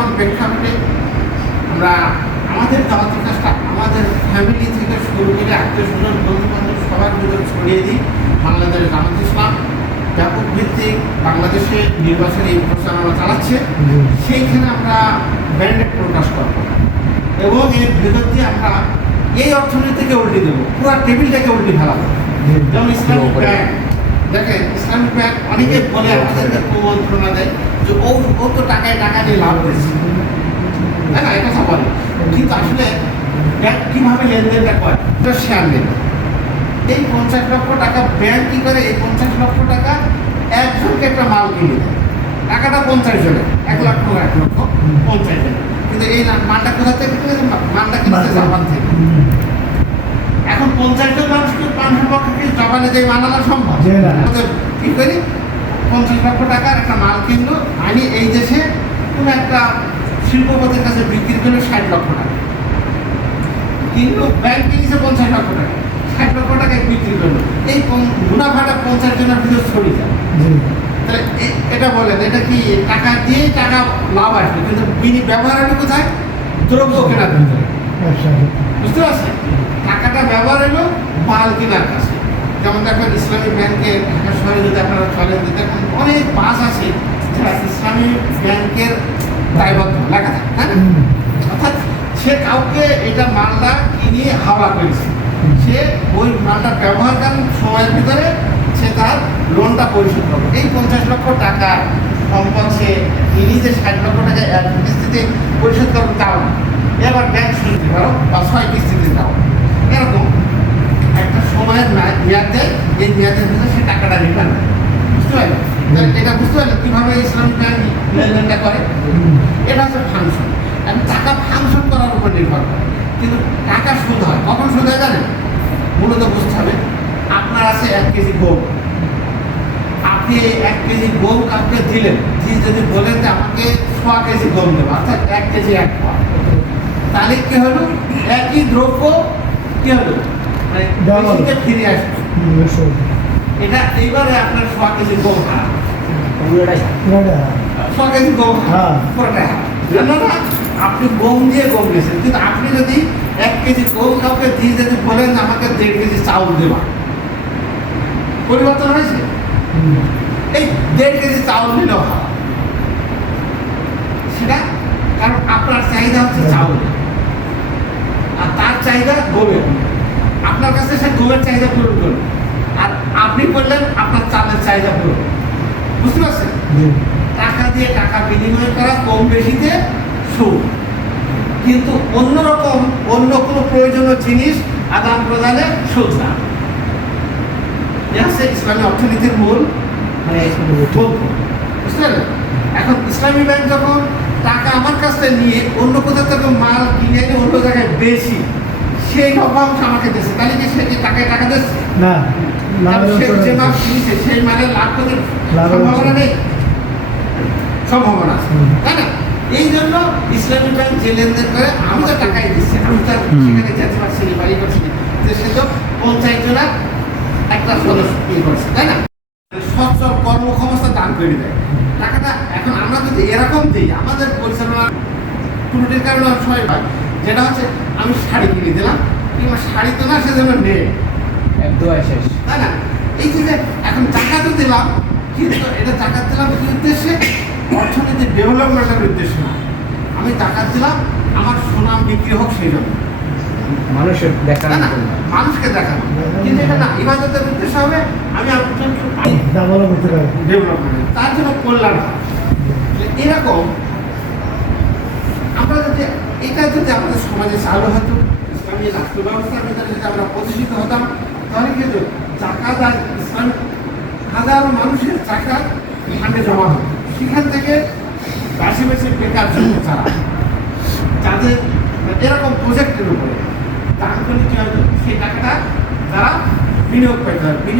বর্তমান প্রেক্ষাপটে আমরা আমাদের দাওয়াতি কাজটা আমাদের ফ্যামিলি থেকে শুরু করে আত্মীয় স্বজন বন্ধু বান্ধব সবার ভিতরে ছড়িয়ে দিই বাংলাদেশ জামাত ইসলাম। ব্যাপক ভিত্তিক বাংলাদেশে নির্বাচনী এই প্রচারণা চালাচ্ছে। সেইখানে আমরা ব্র্যান্ডেড প্রকাশ করব। এবং এর ভেতর দিয়ে আমরা এই অর্থনীতিকে উল্টে দেবো পুরো টেবিলটাকে উল্টে ফেলাবো। যেমন ইসলামিক ব্যাংক দেখেন ইসলামিক ব্যাংক অনেকে বলে আমাদেরকে কুমন্ত্রণা দেয় যে ও ও তো টাকায় টাকা নিয়ে লাভ দিচ্ছে তাই না এটা বলে কিন্তু আসলে ব্যাংক কীভাবে লেনদেনটা করে? এটা শেয়ার লেনদেন এই পঞ্চাশ লক্ষ টাকা ব্যাংক কী করে? এই পঞ্চাশ লক্ষ টাকা একজনকে একটা মাল কিনে দেয়। টাকাটা পঞ্চাশ জনের। এক লক্ষ এক লক্ষ পঞ্চাশ জনের। কিন্তু এই মালটা কোথা থেকে কিনেছে মালটা কিনেছে জাপান থেকে। এখন পঞ্চাশ জন মানুষকে মানুষের পক্ষে জাপানে যে মাল আনা সম্ভব? কি করি? পঞ্চাশ লক্ষ টাকার একটা মাল কিনলো। আমি এই দেশে কোনো একটা শিল্পপতির কাছে বিক্রি করল ষাট লক্ষ টাকা। কিনলো ব্যাংক কিনেছে পঞ্চাশ লক্ষ টাকা। ষাট লক্ষ টাকায় বিক্রি করল। এই মুনাফাটা পঞ্চাশ জনের ভিতরে ছড়িয়ে যায়। তাহলে এটা বলেন এটা কি টাকা দিয়ে টাকা লাভ আসবে কিন্তু বিনি ব্যবহার হলো কোথায় দ্রব্য কেনার ভিতরে বুঝতে পারছেন? টাকাটা ব্যবহার হলো মাল কেনার কাছে। যেমন দেখবেন ইসলামী ব্যাংকে ঢাকা শহরে যদি আপনারা চলেন তো দেখবেন অনেক বাস আছে যারা ইসলামী ব্যাংকের দায়বদ্ধ, লেখা থাকে, তাই না? অর্থাৎ সে কাউকে এটা মালটা কিনে হাওয়া করেছে। সে ওই মালটা ব্যবহারকালীন সময়ের ভিতরে সে তার লোনটা পরিশোধ করবে। এই পঞ্চাশ লক্ষ টাকা সম্পদ সে তিনি যে ষাট লক্ষ টাকা এক কিস্তিতে পরিশোধ করবে, তাও এবার ব্যাংক শুনতে পারো, বা ছয় কিস্তিতে দাও এরকম একটা সময়ের মেয়াদ দেয় এই মেয়াদের ভিতরে সে টাকাটা রিটার্ন বুঝতে পারলেন এটা বুঝতে পারলেন কীভাবে ইসলামিক ব্যাংক লেনদেনটা করে? এটা হচ্ছে ফাংশন এখন টাকা ফাংশন করার উপর নির্ভর করে। কিন্তু টাকা সুদ হয়। কখন সুদ হয় জানেন? মূলত বুঝতে হবে আপনার আছে এক কেজি গম। আপনি এক কেজি গম কাউকে দিলেন দিয়ে যদি বলেন যে আমাকে ছ কেজি গম দেবো অর্থাৎ এক কেজি এক পোয়া তাহলে কি হলো? একই দ্রব্য কি হলো? ফিরে আসবে। এটা এইবারে আপনার ছ কেজি গম হারা ছ কেজি গম হ্যাঁ। পুরোটা আপনি গম দিয়ে গম নিয়েছেন কিন্তু আপনি যদি এক কেজি গম কাউকে দিয়ে যদি বলেন আমাকে দেড় কেজি চাউল দেবা। পরিবর্তন হয়েছে? এই দেড় কেজি চাউল নিলেও হয়। সেটা কারণ আপনার চাহিদা হচ্ছে চাউল আর তার চাহিদা গমের গমের চাহিদা পূরণ করবে আর আপনি করলেন আপনার চালের চাহিদা পূরণ। বুঝতে পারছেন? টাকা দিয়ে টাকা বিনিময় করা কম বেশিতে সুদ কিন্তু অন্যরকম অন্য কোনো প্রয়োজনীয় জিনিস আদান প্রদানে সুদ না। হচ্ছে ইসলামী অর্থনীতির মূল মানে এখন ইসলামী ব্যাংক যখন টাকা আমার কাছ থেকে নিয়ে অন্য কোথাও থেকে মাল কিনে অন্য জায়গায় বেশি সেই লভ্যাংশ আমাকে দিচ্ছে তাহলে কি সে কি টাকায় টাকা দিচ্ছে? না যে মাল কিনেছে সেই মালের লাভ করে সম্ভাবনা নেই। সম্ভাবনা আছে। তাই না? এই জন্য ইসলামী ব্যাংক যে লেনদেন করে আমি তো টাকাই দিচ্ছি আমি তো সেখানে যেতে পারছি না বাড়ি করছি যে সে তো পঞ্চায়েত জনের একটা সদস্য ইয়ে করছে তাই না? সচ্ছল কর্মক্ষমতা দান করে দেয়। টাকাটা এখন আমরা যদি এরকম দিই আমাদের পরিচালনা ত্রুটির কারণে সময় হয় যেটা হচ্ছে আমি শাড়ি কিনে দিলাম। কিংবা শাড়ি তো না সেজন্য নেই। তাই না? এই যে এখন জাকাত দিলাম কিন্তু এটা জাকাত দিলাম কি উদ্দেশ্যে অর্থনীতির ডেভেলপমেন্টের উদ্দেশ্য না। আমি জাকাত দিলাম আমার সুনাম বিক্রি হোক সেই জন্য মানুষের তাই না? মানুষকে দেখানো। কিন্তু এটা না ইবাদতের উদ্দেশ্য হবে আমি আপনাকে ডেভেলপমেন্ট তার জন্য কল্যাণ। এরকম যদি এটা যদি আমাদের সমাজে চালু হতো, ইসলামী রাষ্ট্র ব্যবস্থার ভিতরে যদি আমরা প্রতিষ্ঠিত হতাম, তাহলে কিন্তু ইসলাম হাজারো মানুষের এখানে জমা হতো। সেখান থেকে বাসি বাসি বেকার জন্য ছাড়া যাদের এরকম প্রজেক্টের উপরে হতো? সেই টাকাটা তারা বিনিয়োগ পেতে হবে। বিনিয়োগ